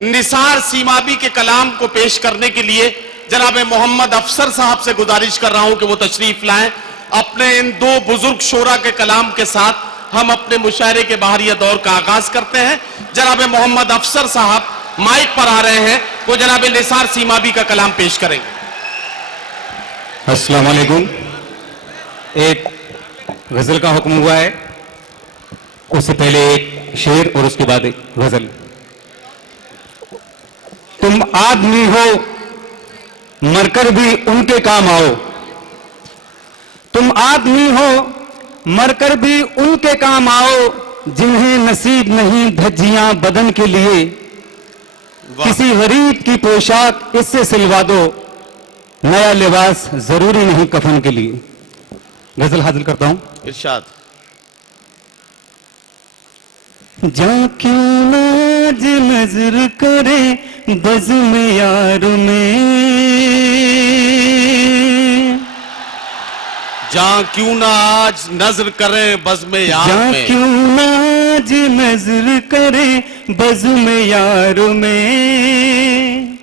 निसार सीमाबी के कलाम को पेश करने के लिए जनाब मोहम्मद अफसर साहब से गुजारिश कर रहा हूं कि वो तशरीफ लाएं। अपने इन दो बुजुर्ग शोरा के कलाम के साथ हम अपने मुशायरे के बाहरिया दौर का आगाज करते हैं। जनाब मोहम्मद अफसर साहब माइक पर आ रहे हैं, वो जनाब निसार सीमाबी का कलाम पेश करेंगे। अस्सलाम वालेकुम। एक गजल का हुक्म हुआ है, उससे पहले एक शेर और उसके बाद एक गजल। तुम आदमी हो मरकर भी उनके काम आओ, तुम आदमी हो मरकर भी उनके काम आओ, जिन्हें नसीब नहीं धज्जियां बदन के लिए, किसी गरीब की पोशाक इससे सिलवा दो, नया लिबास जरूरी नहीं कफन के लिए। गजल हाजिर करता हूं। इरशाद। जा क्यों नाज नजर करे बज़्म यार में, जा क्यों ना आज नजर करे बज़्म यार में, जा क्यों नाज नजर करे बज़्म यार में,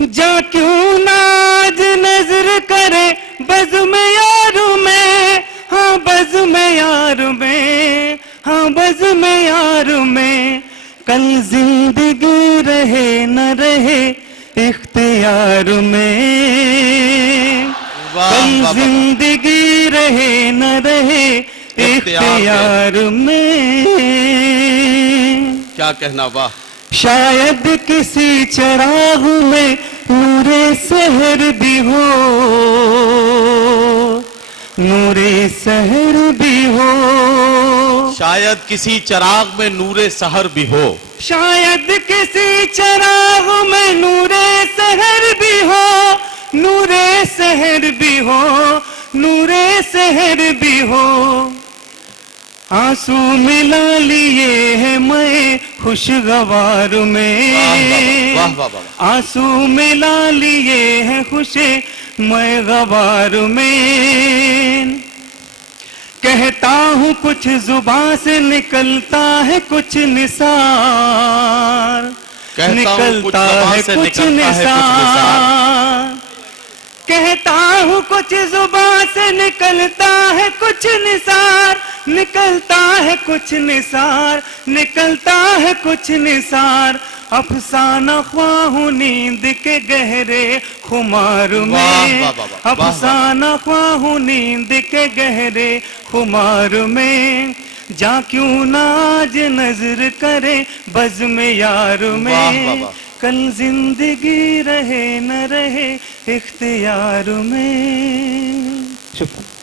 जा क्यों नाज नजर करे बज़्म यार में, हाँ बज़्म यार में, हाँ बज़्म यार में, कल जिंदगी रहे न रहे इख्तियार में, कल जिंदगी रहे न रहे इख्तियार में। क्या कहना, वाह। शायद किसी चराग में नूरे सहर भी हो, नूरे सहर भी हो, शायद किसी चराग में नूरे सहर भी हो, शायद किसी चराग में नूरे सहर भी हो, नूरे सहर भी हो, नूरे सहर भी हो। आंसू मिला लिए हैं मैं खुशगवार में, वाह वाह वाह। आंसू मिला लिए हैं खुशे मैं गवार में, कहता हूँ कुछ जुबान से निकलता है कुछ निसार, निकलता है कुछ निसार, कहता हूँ कुछ जुबान से निकलता है कुछ निसार, निकलता है कुछ निसार, निकलता है कुछ निसार। अफसाना ख्वाहूं नींद के गहरे खुमार में, अफसाना ख्वाहूं नींद के गहरे खुमार में, जा क्यों नाज नजर करे बज़्म यार में, कल जिंदगी रहे न रहे इख्तियार में। शुक्रिया।